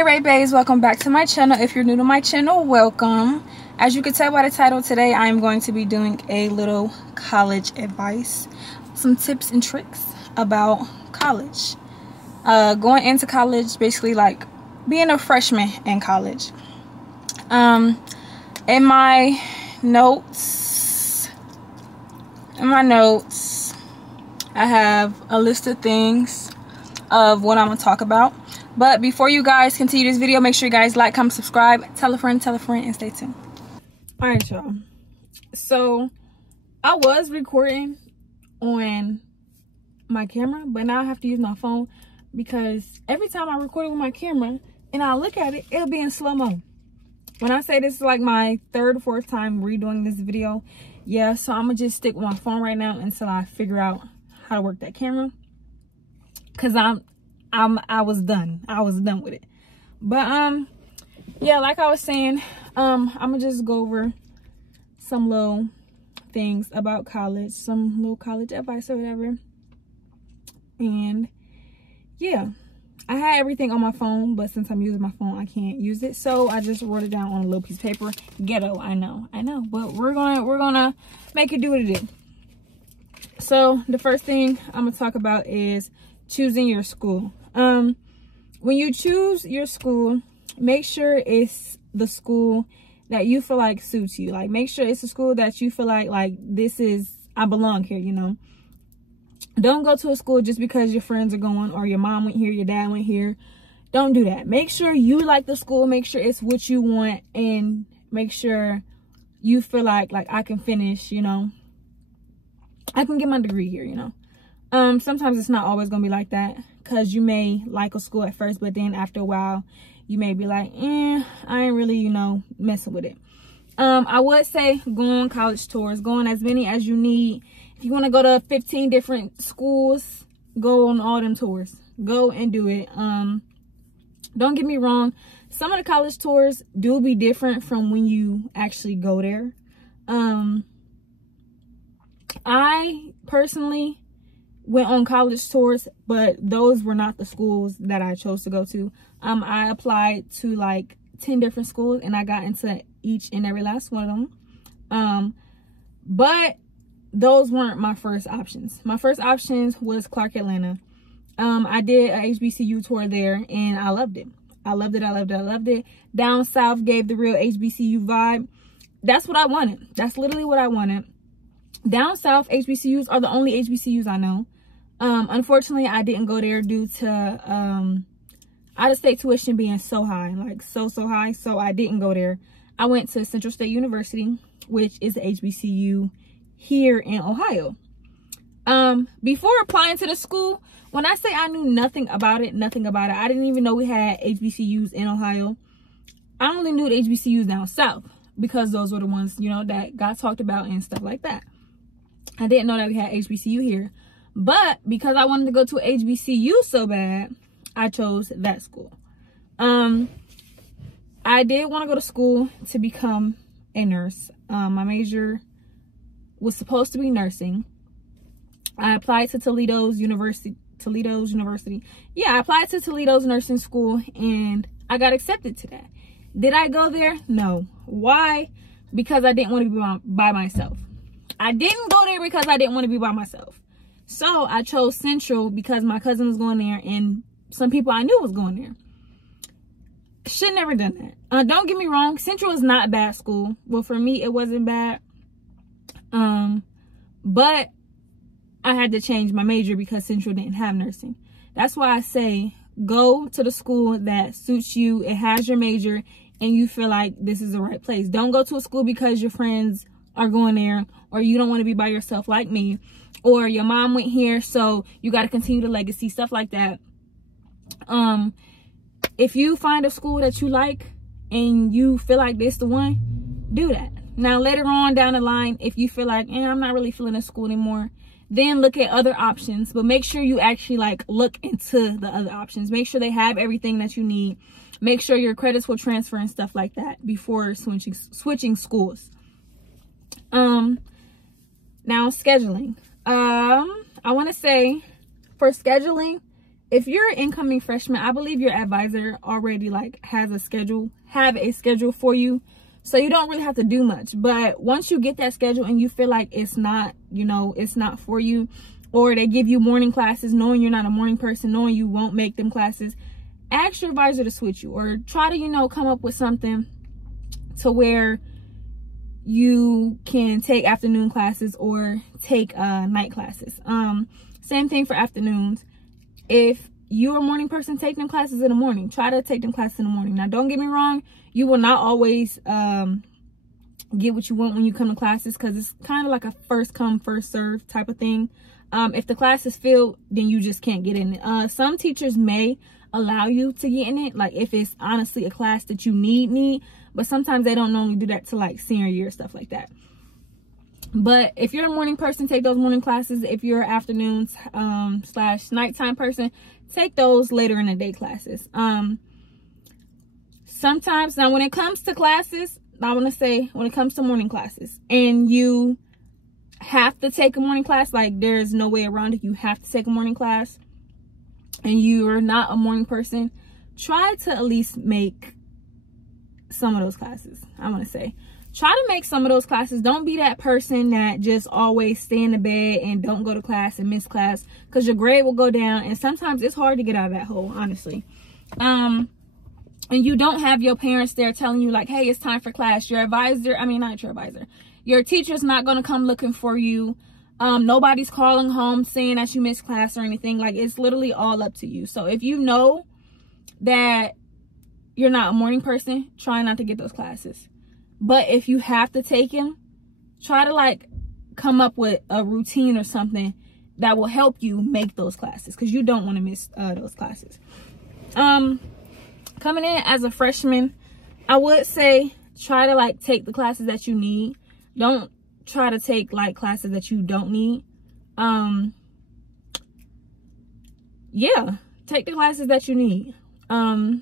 Hey Ray Bays, welcome back to my channel. If you're new to my channel, welcome. As you can tell by the title, today I am going to be doing a little college advice, some tips and tricks about college. Going into college, basically like being a freshman in college. In my notes, I have a list of things of what I'm gonna talk about. But before you guys continue this video, make sure you guys like, comment, subscribe, tell a friend, and stay tuned. All right, y'all. So I was recording on my camera, but now I have to use my phone because every time I record it with my camera and I look at it, it'll be in slow-mo. When I say this is like my third or fourth time redoing this video, yeah, so I'm gonna just stick with my phone right now until I figure out how to work that camera, because I was done with it. But yeah, like I was saying, I'm gonna just go over some little things about college, some little college advice or whatever. And yeah, I had everything on my phone, but since I'm using my phone, I can't use it, so I just wrote it down on a little piece of paper. Ghetto, I know, but we're gonna make it do what it do. So the first thing I'm gonna talk about is choosing your school. When you choose your school, make sure it's the school that you feel like suits you. Like, make sure it's a school that you feel like this is, I belong here, you know. Don't go to a school just because your friends are going, or your mom went here, your dad went here. Don't do that. Make sure you like the school, make sure it's what you want, and make sure you feel like I can finish, you know. I can get my degree here, you know. Sometimes it's not always gonna be like that, because you may like a school at first, but then after a while you may be like, I ain't really, you know, messing with it. I would say go on college tours, go on as many as you need. If you want to go to 15 different schools, go on all them tours, go and do it. Don't get me wrong, some of the college tours do be different from when you actually go there. I personally went on college tours, but those were not the schools that I chose to go to. I applied to like 10 different schools, and I got into each and every last one of them. But those weren't my first options. My first options was Clark, Atlanta. I did a HBCU tour there, and I loved it. I loved it. Down south gave the real HBCU vibe. That's what I wanted. That's literally what I wanted. Down south HBCUs are the only HBCUs I know. Unfortunately, I didn't go there due to out-of-state tuition being so high, like so high, so I didn't go there. I went to Central State University, which is a HBCU here in Ohio. Before applying to the school, when I say I knew nothing about it, I didn't even know we had HBCUs in Ohio. I only knew the HBCUs down south because those were the ones, you know, that got talked about and stuff like that. I didn't know that we had HBCU here. But because I wanted to go to HBCU so bad, I chose that school. I did want to go to school to become a nurse. My major was supposed to be nursing. I applied to Toledo's University. Yeah, I applied to Toledo's nursing school, and I got accepted to that. Did I go there? No. Why? Because I didn't want to be by myself. I didn't go there because I didn't want to be by myself. So I chose Central because my cousin was going there and some people I knew was going there. Should never done that. Don't get me wrong, Central is not a bad school. Well, for me, it wasn't bad. But I had to change my major because Central didn't have nursing. That's why I say go to the school that suits you. It has your major and you feel like this is the right place. Don't go to a school because your friends are going there, or you don't want to be by yourself like me, or your mom went here, so you got to continue the legacy, stuff like that. If you find a school that you like and you feel like this the one, do that. Now later on down the line, if you feel like, I'm not really feeling this school anymore, then look at other options. But make sure you actually like look into the other options. Make sure they have everything that you need. Make sure your credits will transfer and stuff like that before switching schools. Now scheduling. I want to say for scheduling, if you're an incoming freshman, I believe your advisor already like have a schedule for you, so you don't really have to do much. But once you get that schedule and you feel like it's not, you know, it's not for you, or they give you morning classes knowing you're not a morning person, knowing you won't make them classes, ask your advisor to switch you, or try to, you know, come up with something to where you can take afternoon classes or take night classes. Same thing for afternoons. If you're a morning person, take them classes in the morning. Try to take them classes in the morning. Now, don't get me wrong, you will not always get what you want when you come to classes, because it's kind of like a first come first serve type of thing. If the class is filled, then you just can't get in it. Some teachers may allow you to get in it, like if it's honestly a class that you need, but sometimes they don't normally do that to like senior year, stuff like that. But if you're a morning person, take those morning classes. If you're an afternoons / nighttime person, take those later in the day classes. Sometimes, now when it comes to classes, I want to say when it comes to morning classes and you have to take a morning class, like there's no way around it, you have to take a morning class, and you're not a morning person, try to at least make some of those classes. I want to say try to make some of those classes. Don't be that person that just always stay in the bed and don't go to class and miss class, because your grade will go down, and sometimes it's hard to get out of that hole, honestly. And you don't have your parents there telling you like, hey, it's time for class. Your advisor, I mean, not your advisor, your teacher's not going to come looking for you. Nobody's calling home saying that you missed class or anything. Like, it's literally all up to you. So if you know that you're not a morning person, try not to get those classes. But if you have to take them, try to like come up with a routine or something that will help you make those classes, because you don't want to miss those classes. Coming in as a freshman, I would say try to like take the classes that you need. Don't try to take like classes that you don't need. Yeah, take the classes that you need. I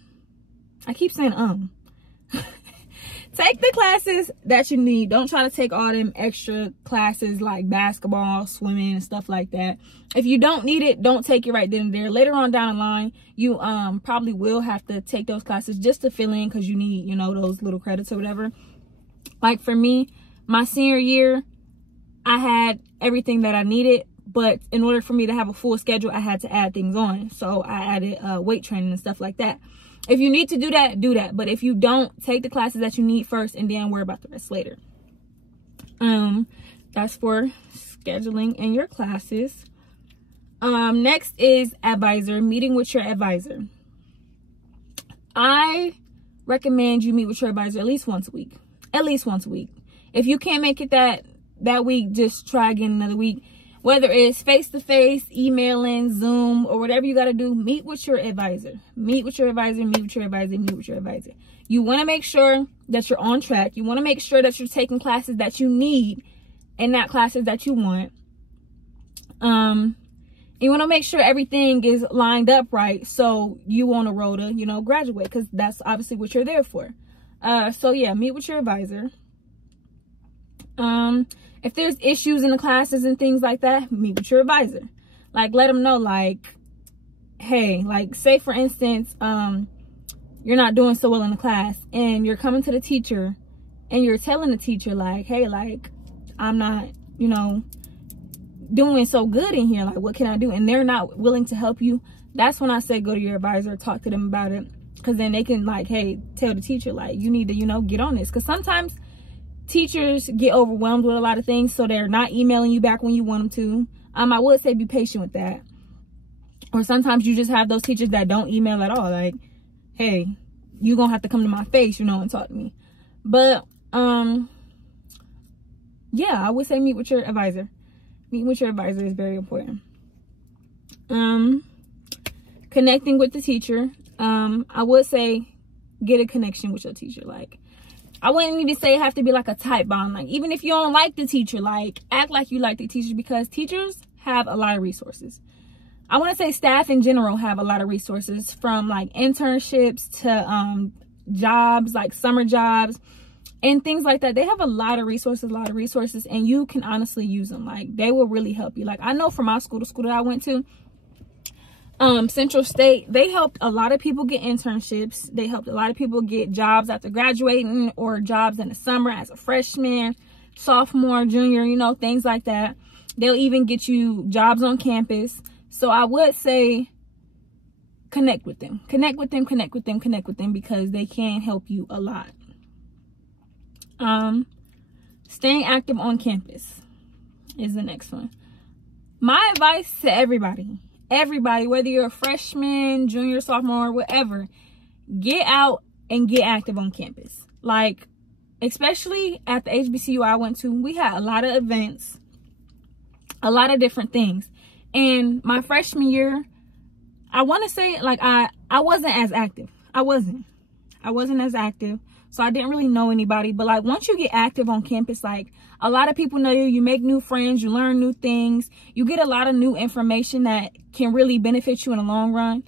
keep saying take the classes that you need. Don't try to take all them extra classes like basketball, swimming, and stuff like that. If you don't need it, don't take it right then and there. Later on down the line, you probably will have to take those classes just to fill in, because you need, you know, those little credits or whatever. Like for me, my senior year, I had everything that I needed, but in order for me to have a full schedule, I had to add things on. So I added weight training and stuff like that. If you need to do that, do that. But if you don't, take the classes that you need first and then worry about the rest later. That's for scheduling in your classes. Next is advisor, meeting with your advisor. I recommend you meet with your advisor at least once a week. At least once a week. If you can't make it that week, just try again another week. Whether it's face-to-face, emailing, Zoom, or whatever you got to do, meet with your advisor. Meet with your advisor, meet with your advisor, meet with your advisor. You want to make sure that you're on track. You want to make sure that you're taking classes that you need and not classes that you want. You want to make sure everything is lined up right, so you on a road to, you know, graduate, because that's obviously what you're there for. So yeah, meet with your advisor. If there's issues in the classes and things like that, meet with your advisor. Like, let them know, like, hey, like, say for instance, you're not doing so well in the class, and you're coming to the teacher and you're telling the teacher like, hey, like, I'm not, you know, doing so good in here, like, what can I do? And they're not willing to help you. That's when I say go to your advisor, talk to them about it, because then they can like, hey, tell the teacher like, you need to, you know, get on this. Because sometimes teachers get overwhelmed with a lot of things, so they're not emailing you back when you want them to. I would say be patient with that. Or sometimes you just have those teachers that don't email at all, like, hey, you gonna have to come to my face, you know, and talk to me. But yeah, I would say meet with your advisor. Meeting with your advisor is very important. Connecting with the teacher. I would say get a connection with your teacher. Like, I wouldn't even say it have to be like a tight bond. Like, even if you don't like the teacher, like, act like you like the teacher, because teachers have a lot of resources. I want to say staff in general have a lot of resources, from like internships to jobs, like summer jobs and things like that. They have a lot of resources, and you can honestly use them. Like, they will really help you. Like, I know from my school, the school that I went to, Central State, they helped a lot of people get internships. They helped a lot of people get jobs after graduating, or jobs in the summer as a freshman, sophomore, junior, you know, things like that. They'll even get you jobs on campus. So I would say connect with them, because they can help you a lot. Staying active on campus is the next one. My advice to everybody, whether you're a freshman, junior, sophomore, whatever, get out and get active on campus. Like, especially at the HBCU I went to, we had a lot of events, a lot of different things. And my freshman year, I want to say, like, I wasn't as active. I wasn't as active. So I didn't really know anybody. But like, once you get active on campus, like, a lot of people know you. You make new friends. You learn new things. You get a lot of new information that can really benefit you in the long run.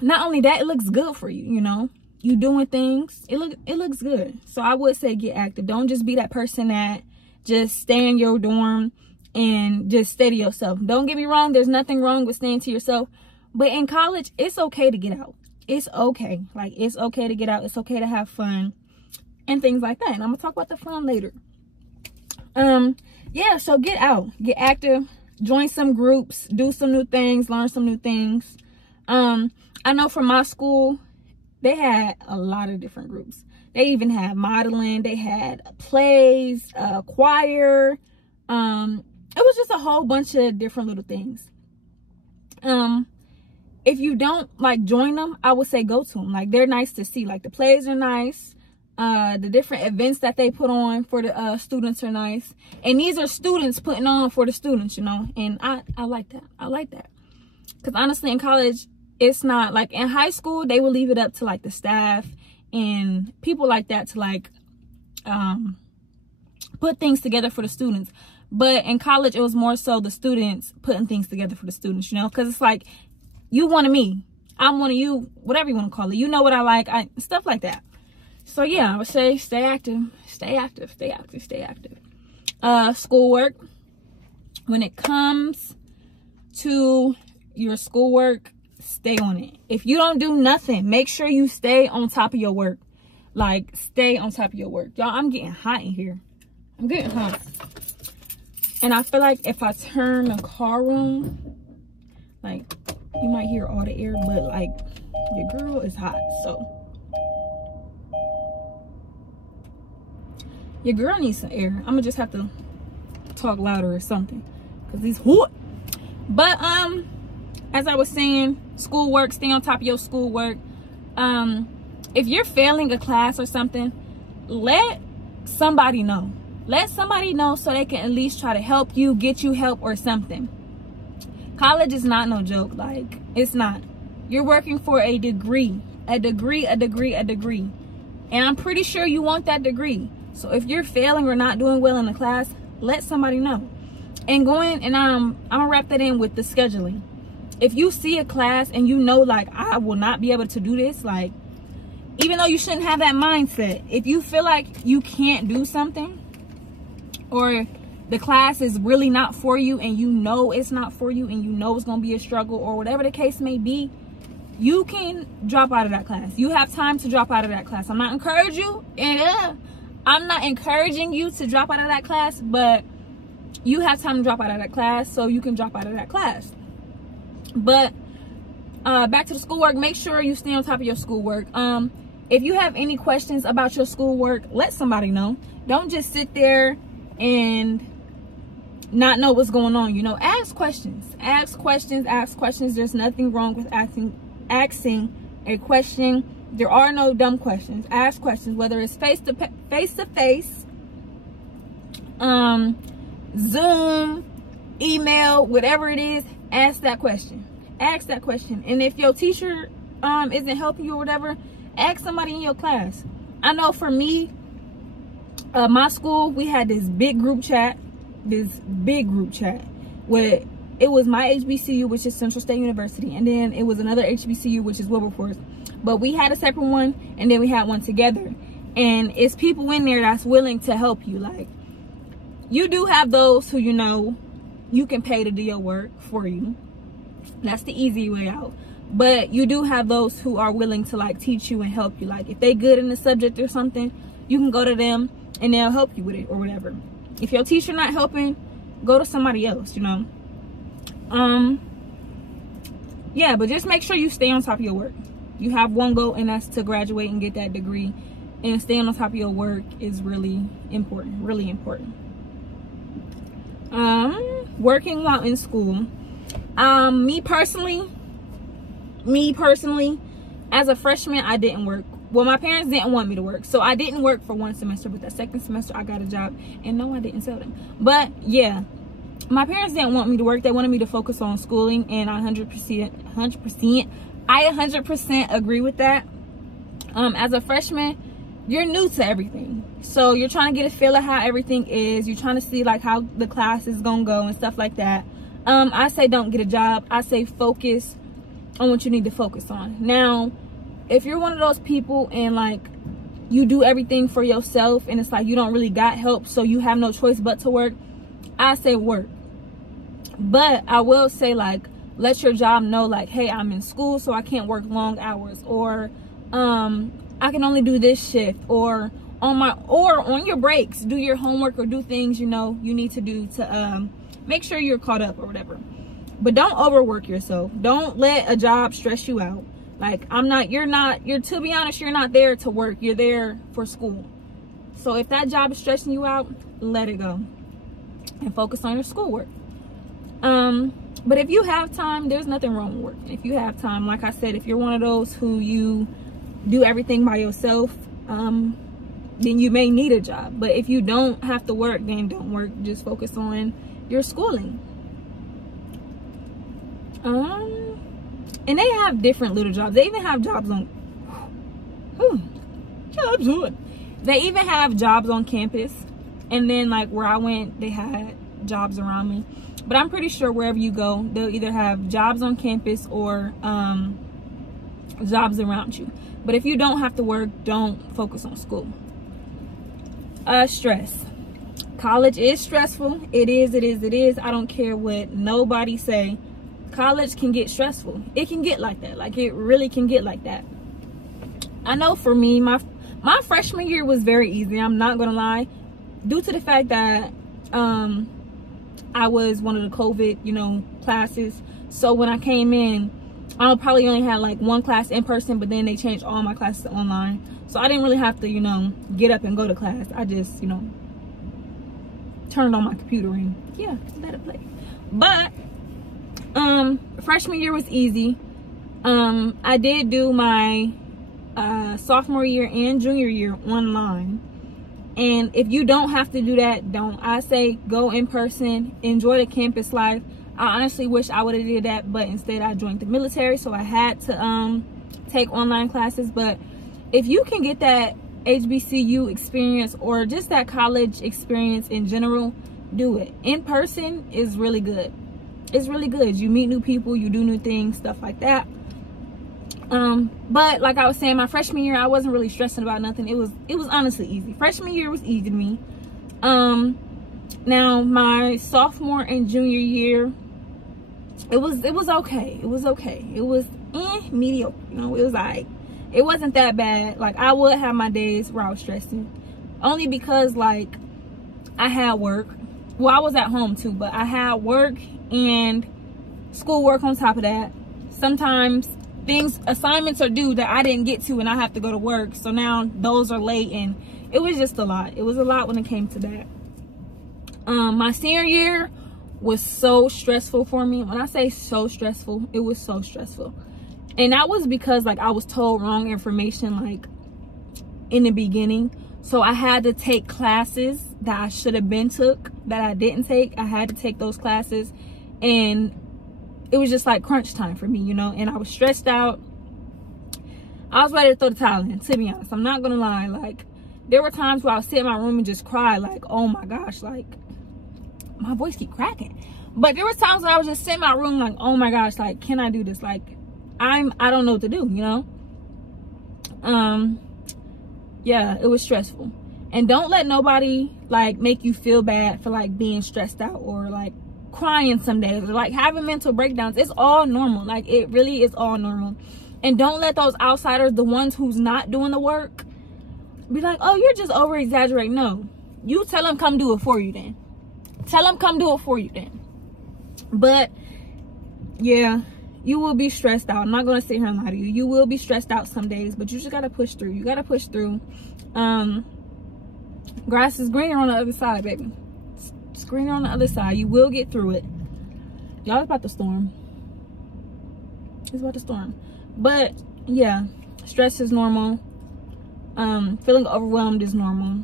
Not only that, it looks good for you, you know. You doing things. It looks good. So I would say get active. Don't just be that person that just stay in your dorm and just stay to yourself. Don't get me wrong. There's nothing wrong with staying to yourself. But in college, it's okay to get out. It's okay. Like, it's okay to get out. It's okay to have fun and things like that. And I'm going to talk about the fun later. Yeah, so get out. Get active. Join some groups. Do some new things. Learn some new things. I know from my school, they had a lot of different groups. They even had modeling. They had plays, choir. It was just a whole bunch of different little things. If you don't like join them, I would say go to them. Like, they're nice to see. Like, the plays are nice. The different events that they put on for the students are nice. And these are students putting on for the students, you know. And I like that. I like that. Because honestly, in college, it's not like, in high school, they would leave it up to like the staff and people like that to like put things together for the students. But in college, it was more so the students putting things together for the students, you know. Because it's like, you one of me, I'm one of you, whatever you want to call it. You know what I like, stuff like that. So yeah, I would say stay active, stay active, stay active, stay active. Schoolwork. When it comes to your schoolwork, stay on it. If you don't do nothing, make sure you stay on top of your work. Like, stay on top of your work. Y'all, I'm getting hot in here. I'm getting hot. And I feel like if I turn the car on, like, you might hear all the air, but like, your girl is hot, so your girl needs some air. I'm gonna just have to talk louder or something, because he's hot. But as I was saying, schoolwork, stay on top of your schoolwork. If you're failing a class or something, let somebody know. Let somebody know so they can at least try to help you, get you help or something. College is not no joke. Like, it's not. You're working for a degree. A degree. And I'm pretty sure you want that degree. So if you're failing or not doing well in the class, let somebody know. And going, and I'm gonna wrap that in with the scheduling. If you see a class and you know, like, I will not be able to do this, like, even though you shouldn't have that mindset, if you feel like you can't do something, or the class is really not for you, and you know it's not for you, and you know it's gonna be a struggle, or whatever the case may be, you can drop out of that class. You have time to drop out of that class. I'm not encouraging you, I'm not encouraging you to drop out of that class, but you have time to drop out of that class, so you can drop out of that class. But back to the schoolwork, make sure you stay on top of your schoolwork. If you have any questions about your schoolwork, let somebody know. Don't just sit there and not know what's going on. You know, ask questions. There's nothing wrong with asking a question. There are no dumb questions. Ask questions, whether it's face to face, Zoom, email, whatever it is. Ask that question. And if your teacher isn't helping you or whatever, ask somebody in your class. I know for me, my school, we had this big group chat where it was my HBCU, which is Central State University, and then it was another HBCU, which is Wilberforce. But we had a separate one, and then we had one together. And it's people in there that's willing to help you. Like, you do have those who, you know, you can pay to do your work for you. That's the easy way out. But you do have those who are willing to like teach you and help you. Like if they good in the subject or something, you can go to them and they'll help you with it or whatever. If your teacher not helping, go to somebody else, you know. Yeah, but just make sure you stay on top of your work. You have one goal, and that's to graduate and get that degree. And staying on top of your work is really important, really important. Working while in school. Me personally, as a freshman, I didn't work. Well, my parents didn't want me to work, so I didn't work for one semester, but that second semester I got a job. And no, I didn't tell them. But yeah, my parents didn't want me to work. They wanted me to focus on schooling, and I 100% agree with that. As a freshman, you're new to everything, so you're trying to get a feel of how everything is. You're trying to see like how the class is gonna go and stuff like that. I say don't get a job. I say focus on what you need to focus on. Now, if you're one of those people and like you do everything for yourself and it's like you don't really got help, so you have no choice but to work, I say work. But I will say, like, let your job know, like, hey, I'm in school, so I can't work long hours, or I can only do this shift, or on your breaks, do your homework or do things you know you need to do to make sure you're caught up or whatever. But don't overwork yourself. Don't let a job stress you out. Like, to be honest, you're not there to work. You're there for school. So if that job is stressing you out, let it go and focus on your schoolwork. But if you have time, there's nothing wrong with working. If you have time, like I said, if you're one of those who you do everything by yourself, then you may need a job. But if you don't have to work, then don't work. Just focus on your schooling. And they have different little jobs. They even have jobs on they even have jobs on campus. And then like where I went, they had jobs around me. But I'm pretty sure wherever you go, they'll either have jobs on campus or jobs around you. But if you don't have to work, don't focus on school. Stress. College is stressful. It is. I don't care what nobody say. College can get stressful. It can get like that. Like, it really can get like that. I know for me, my freshman year was very easy. I'm not gonna lie, due to the fact that I was one of the COVID, you know, classes. So when I came in, I probably only had like one class in person, but then they changed all my classes to online. So I didn't really have to, you know, get up and go to class. I just, you know, turned on my computer and yeah, let it play. But freshman year was easy. I did do my sophomore year and junior year online. And if you don't have to do that, don't. I say go in person, enjoy the campus life. I honestly wish I would have did that, but instead I joined the military, so I had to take online classes. But if you can get that HBCU experience or just that college experience in general, do it. In person is really good. It's really good. You meet new people, you do new things, stuff like that. But like I was saying, my freshman year, I wasn't really stressing about nothing. It was honestly easy. Freshman year was easy to me. Now my sophomore and junior year, it was okay. It was okay. It was mediocre. You know, it was like, it wasn't that bad. Like, I would have my days where I was stressing, only because like I had work. Well, I was at home too, but I had work and schoolwork on top of that. Sometimes assignments are due that I didn't get to and I have to go to work. So now those are late, and it was just a lot. It was a lot when it came to that. My senior year was so stressful for me. When I say so stressful, it was so stressful. And that was because like I was told wrong information like in the beginning. So I had to take classes that I should have been took that I didn't take. I had to take those classes, and it was just like crunch time for me, you know, and I was stressed out. I was ready to throw the towel in, to be honest. I'm not gonna lie. Like, there were times where I would sit in my room and just cry, like, oh my gosh, like, my voice keep cracking. But there were times where I was just sitting in my room like, oh my gosh, like, can I do this? Like, I don't know what to do, you know? Yeah, it was stressful. And don't let nobody like make you feel bad for like being stressed out or like crying some days, like having mental breakdowns. It's all normal. Like, it really is all normal. And don't let those outsiders, the ones who's not doing the work, be like, oh, you're just over exaggerating. No, you tell them come do it for you then. Tell them come do it for you then. But yeah, you will be stressed out. I'm not going to sit here and lie to you. You will be stressed out some days, but you just got to push through. You got to push through. Grass is greener on the other side, baby. It's greener on the other side. You will get through it. Y'all, it's about to storm. It's about to storm. But yeah, stress is normal. Feeling overwhelmed is normal.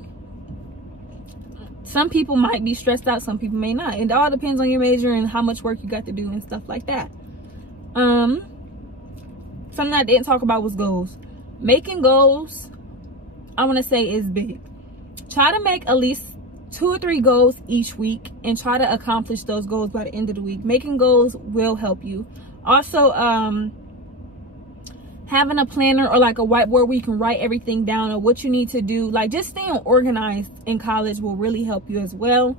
Some people might be stressed out, some people may not. It all depends on your major and how much work you got to do and stuff like that. Something I didn't talk about was goals. Making goals, I want to say, is big. Try to make at least 2 or 3 goals each week and try to accomplish those goals by the end of the week. Making goals will help you. Also, having a planner or like a whiteboard where you can write everything down or what you need to do, like just staying organized in college will really help you as well.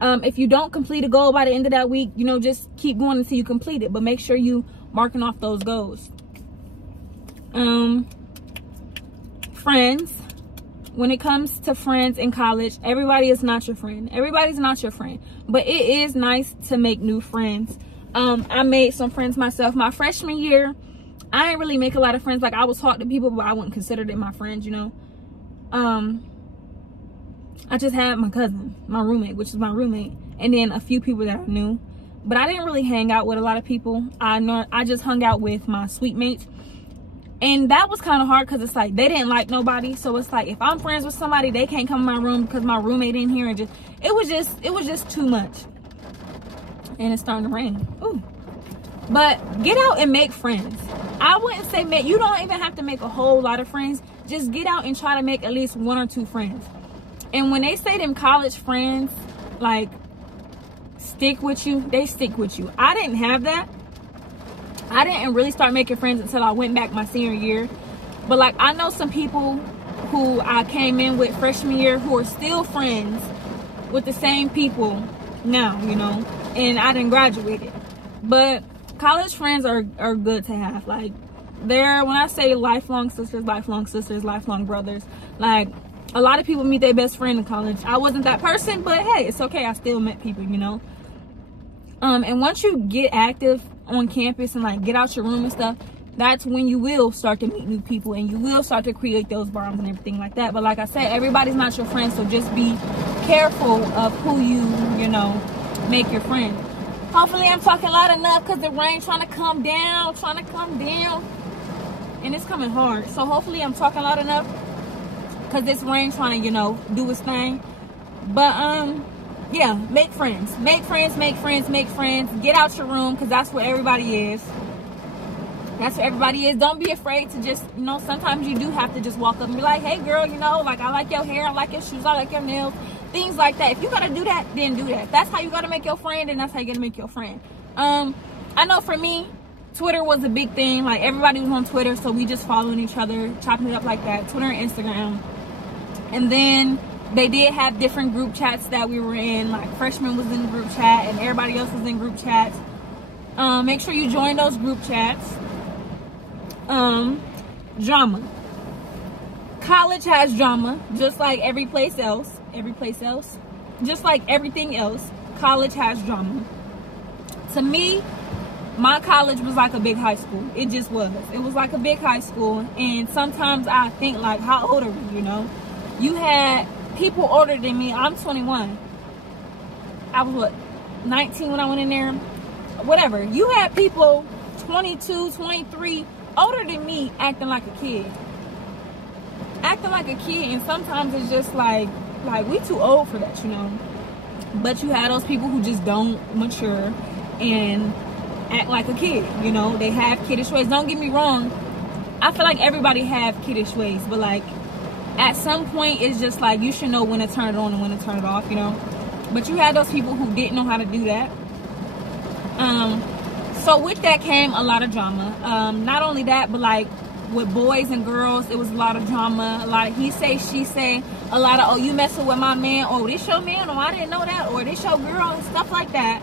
If you don't complete a goal by the end of that week, you know, just keep going until you complete it, but make sure you marking off those goals. Friends. When it comes to friends in college, everybody is not your friend. Everybody's not your friend, but it is nice to make new friends. I made some friends myself. My freshman year, I didn't really make a lot of friends. Like, I would talk to people, but I wouldn't consider them my friends, you know. I just had my cousin, my roommate, which is my roommate, and then a few people that I knew. But I didn't really hang out with a lot of people. I just hung out with my suite mates. And that was kind of hard because it's like they didn't like nobody. So it's like if I'm friends with somebody, they can't come in my room because my roommate in here. And it was just too much. And it's starting to rain. Ooh. But get out and make friends. I wouldn't say you don't even have to make a whole lot of friends. Just get out and try to make at least 1 or 2 friends. And when they say them college friends, like, stick with you, they stick with you. I didn't have that. I didn't really start making friends until I went back my senior year. But like, I know some people who I came in with freshman year who are still friends with the same people now, you know, and I didn't graduate. But college friends are good to have. Like, when I say lifelong sisters, lifelong brothers, like, a lot of people meet their best friend in college. I wasn't that person, but hey, it's okay. I still met people, you know. And once you get active on campus and like get out your room and stuff, that's when you will start to meet new people and you will start to create those bonds and everything like that. But like I said, everybody's not your friend, so just be careful of who you know, make your friend. Hopefully I'm talking loud enough because the rain trying to come down, and it's coming hard. So hopefully I'm talking loud enough because this rain trying to, you know, do its thing. But yeah, make friends. Get out your room because that's where everybody is. Don't be afraid to just, you know, sometimes you do have to just walk up and be like, hey girl, you know, like, I like your hair, I like your shoes, I like your nails, things like that. If you gotta do that, then do that. That's how you gotta make your friend, and that's how you gotta make your friend. I know for me, Twitter was a big thing. Like, everybody was on Twitter, so we just following each other, chopping it up like that. Twitter and Instagram. And then they did have different group chats that we were in. Like, freshman was in the group chat and everybody else was in group chats. Make sure you join those group chats. Drama. College has drama, just like every place else. Just like everything else, college has drama. To me, my college was like a big high school. It just was. It was like a big high school. And sometimes I think, like, how old are we, you know? You had people older than me. I'm 21. I was, what, 19 when I went in there? Whatever. You had people 22, 23, older than me acting like a kid. And sometimes it's just like we too old for that, you know? But you had those people who just don't mature and act like a kid, you know? They have kiddish ways. Don't get me wrong. I feel like everybody have kiddish ways, but like at some point it's just like you should know when to turn it on and when to turn it off, you know? But you had those people who didn't know how to do that. So with that came a lot of drama. Not only that, but like with boys and girls, it was a lot of drama, a lot of he say, she say, a lot of, oh, you messing with my man, oh, this your man, oh, I didn't know that, or this your girl, and stuff like that.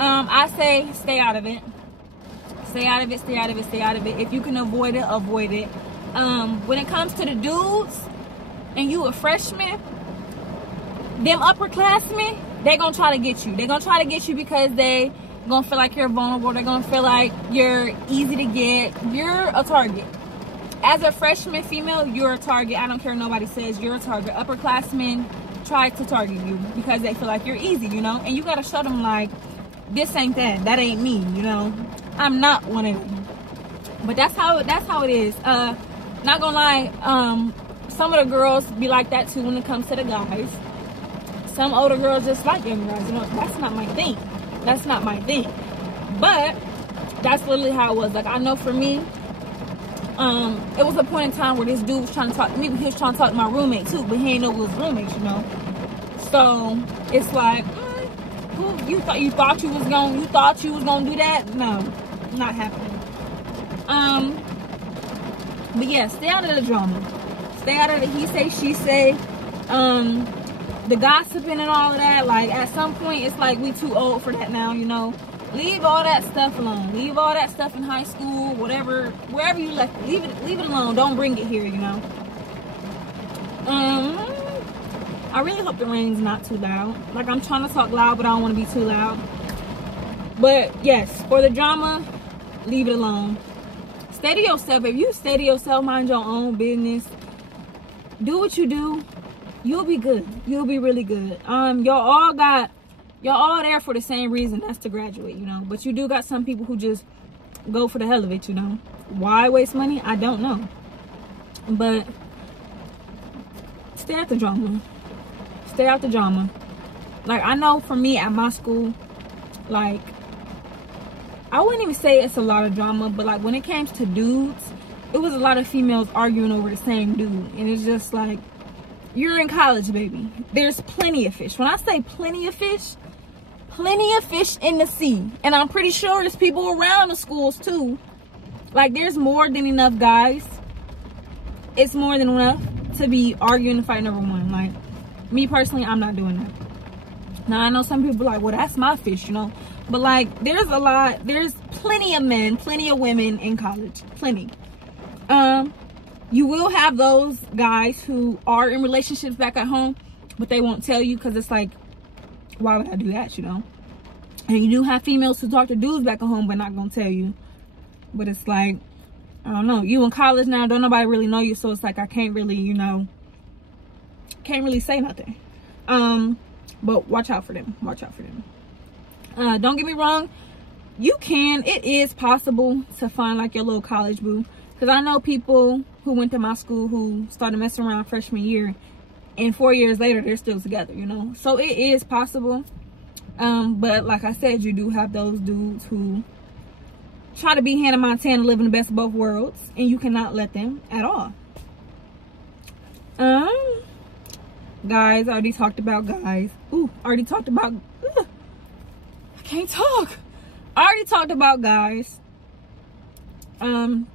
I say stay out of it. Stay out of it, stay out of it, stay out of it. If you can avoid it, avoid it. When it comes to the dudes and you a freshman, them upperclassmen, they gonna try to get you. They gonna try to get you because they gonna feel like you're vulnerable. They're gonna feel like you're easy to get. You're a target. As a freshman female, you're a target. I don't care what nobody says, you're a target. Upperclassmen try to target you because they feel like you're easy, you know? And you gotta show them like, this ain't that. That ain't me, you know? I'm not one of them. But that's how it is. Not gonna lie, some of the girls be like that too when it comes to the guys. Some older girls just like young guys, you know? That's not my thing. That's not my thing. But that's literally how it was. Like, I know for me, it was a point in time where this dude was trying to talk to me, but he was trying to talk to my roommate too, but he ain't know it was roommates, you know. So it's like, you thought you was gonna do that? No, not happening. But yeah, stay out of the drama. Stay out of the he say, she say, the gossiping and all of that. Like, at some point, it's like we too old for that now, you know. Leave all that stuff alone. Leave all that stuff in high school, whatever, wherever you left it. Leave it alone. Don't bring it here, you know. I really hope the rain's not too loud. Like, I'm trying to talk loud, but I don't want to be too loud. But yes, for the drama, leave it alone. Stay to yourself. If you stay to yourself, mind your own business, do what you do, you'll be good. You'll be really good. Y'all all there for the same reason, that's to graduate, you know. But you do got some people who just go for the hell of it, you know. Why waste money? I don't know. But stay out the drama. Stay out the drama. Like, I know for me at my school, like, I wouldn't even say it's a lot of drama, but like when it came to dudes, it was a lot of females arguing over the same dude. And it's just like, you're in college, baby. There's plenty of fish. When I say plenty of fish in the sea. And I'm pretty sure there's people around the schools too. Like, there's more than enough guys. It's more than enough to be arguing and fighting over one. Like, me personally, I'm not doing that. Now, I know some people are like, well, that's my fish, you know. But like, there's plenty of men, plenty of women in college. Plenty. You will have those guys who are in relationships back at home, but they won't tell you because it's like, why would I do that, you know? And you do have females who talk to dudes back at home, but not gonna tell you. But it's like, I don't know. You in college now, don't nobody really know you, so it's like I can't really, you know, can't really say nothing. But watch out for them. Watch out for them. Don't get me wrong. It is possible to find like your little college boo. Because I know people who went to my school who started messing around freshman year, and 4 years later they're still together, you know. So it is possible. But like I said, you do have those dudes who try to be Hannah Montana, living the best of both worlds, and you cannot let them at all. Guys, I already talked about guys. I can't talk. I already talked about guys.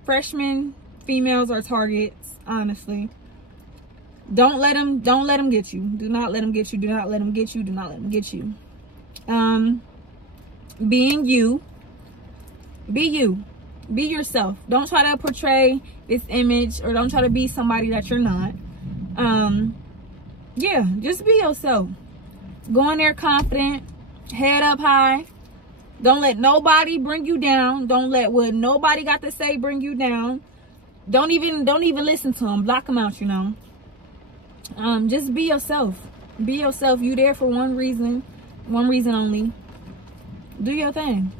Freshmen, females are targets, honestly. Don't let them get you. Do not let them get you. Do not let them get you. Do not let them get you. Being you. Be you. Be yourself. Don't try to portray this image, or don't try to be somebody that you're not. Yeah, just be yourself. Go in there confident, head up high. Don't let nobody bring you down. Don't let what nobody got to say bring you down. Don't even listen to them. Block them out, you know. Just be yourself. Be yourself. You there for one reason only. Do your thing.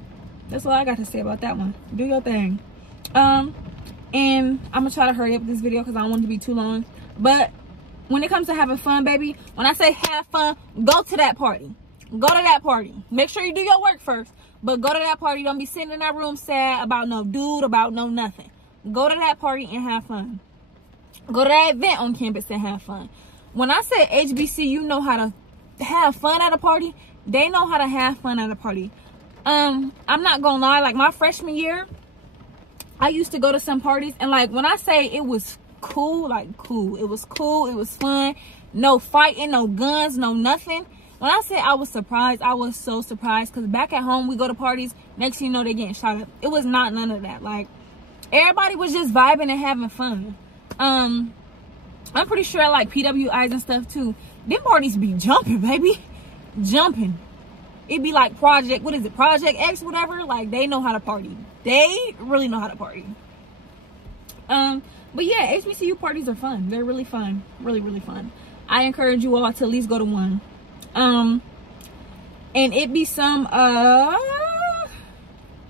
That's all I got to say about that one. Do your thing. And I'm gonna try to hurry up this video because I don't want it to be too long. But when it comes to having fun, baby, when I say have fun, go to that party. Go to that party. Make sure you do your work first, but go to that party. Don't be sitting in that room sad about no dude, about no nothing. Go to that party and have fun. Go to that event on campus and have fun. When I say HBC, you know how to have fun at a party. They know how to have fun at a party. I'm not gonna lie, like my freshman year, I used to go to some parties, and like when I say it was cool, like cool. It was cool, it was fun. No fighting, no guns, no nothing. When I say I was surprised, I was so surprised, because back at home we go to parties, next thing you know they getting shot up. It was not none of that. Like, everybody was just vibing and having fun. I'm pretty sure at like PWIs and stuff too, them parties be jumping, baby, jumping. It be like Project X, whatever. Like, they know how to party. They really know how to party. But yeah, HBCU parties are fun. They're really fun. Really, really fun. I encourage you all to at least go to one. And it be some,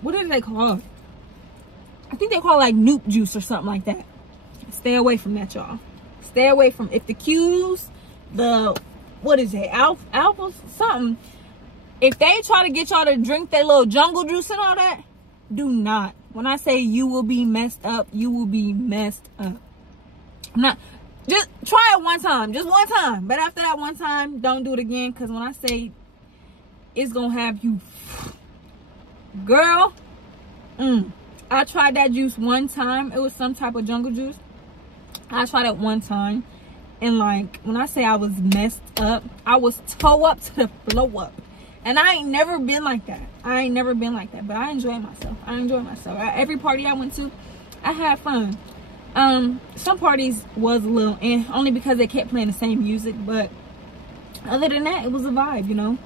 what are they called? I think they call it like Noop Juice or something like that. Stay away from that, y'all. Stay away from, if the Q's, the, what is it, Alpha, something. If they try to get y'all to drink that little jungle juice and all that, do not. When I say you will be messed up, you will be messed up. Just try it one time, just one time. But after that one time, don't do it again. Because when I say it's going to have you, girl, I tried that juice one time. It was some type of jungle juice. I tried it one time. And like, when I say I was messed up, I was toe up to the flow up. And I ain't never been like that. I ain't never been like that. But I enjoy myself. I enjoy myself. At every party I went to, I had fun. Some parties was a little only because they kept playing the same music. But other than that, it was a vibe, you know.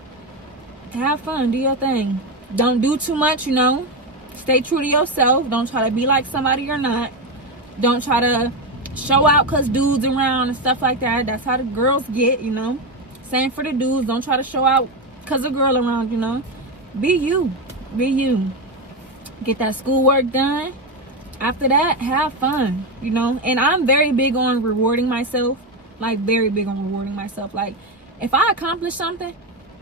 Have fun. Do your thing. Don't do too much, you know. Stay true to yourself. Don't try to be like somebody you're not. Don't try to show out because dudes around and stuff like that. That's how the girls get, you know. Same for the dudes. Don't try to show out because a girl around, you know. Be you. Be you. Get that schoolwork done. After that, have fun, you know. And I'm very big on rewarding myself. Like, very big on rewarding myself. Like, if I accomplish something,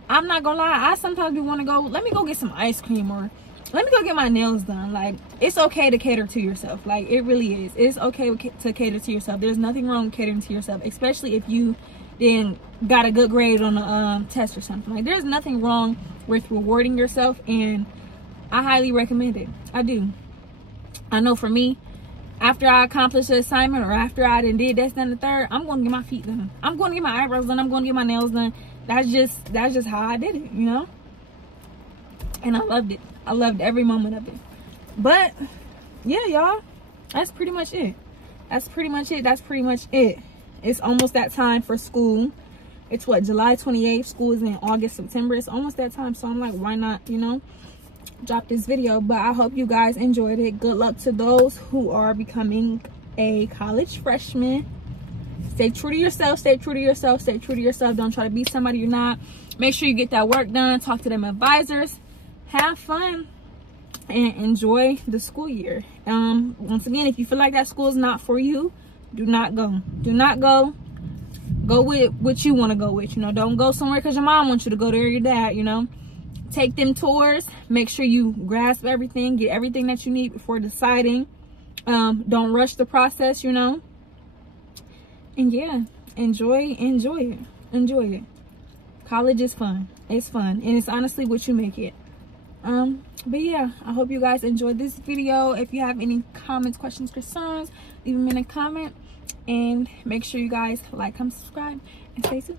I'm not gonna lie, I sometimes want to go, let me go get some ice cream, or let me go get my nails done. Like, it's okay to cater to yourself. Like, it really is. It's okay to cater to yourself. There's nothing wrong with catering to yourself, especially if you then got a good grade on a test or something. Like, there's nothing wrong with rewarding yourself, and I highly recommend it. I do. I know for me, after I accomplish the assignment, or after I done did this, then the third, I'm going to get my feet done. I'm going to get my eyebrows done. I'm going to get my nails done. That's just how I did it, you know. And I loved it. I loved every moment of it. But yeah, y'all, that's pretty much it. That's pretty much it. That's pretty much it. It's almost that time for school. It's what, July 28th. School is in August, September. It's almost that time. So I'm like, why not, you know, drop this video. But I hope you guys enjoyed it. Good luck to those who are becoming a college freshman. Stay true to yourself. Stay true to yourself. Stay true to yourself. Don't try to be somebody you're not. Make sure you get that work done. Talk to them advisors. Have fun and enjoy the school year. Once again, if you feel like that school is not for you, do not go. Do not go. Go with what you want to go with. You know, don't go somewhere because your mom wants you to go there, or your dad, you know. Take them tours. Make sure you grasp everything. Get everything that you need before deciding. Don't rush the process, you know. And yeah, enjoy it. Enjoy it. College is fun. It's fun. And it's honestly what you make it. But yeah, I hope you guys enjoyed this video. If you have any comments, questions, concerns, leave them in a comment. And make sure you guys like, comment, subscribe, and stay tuned.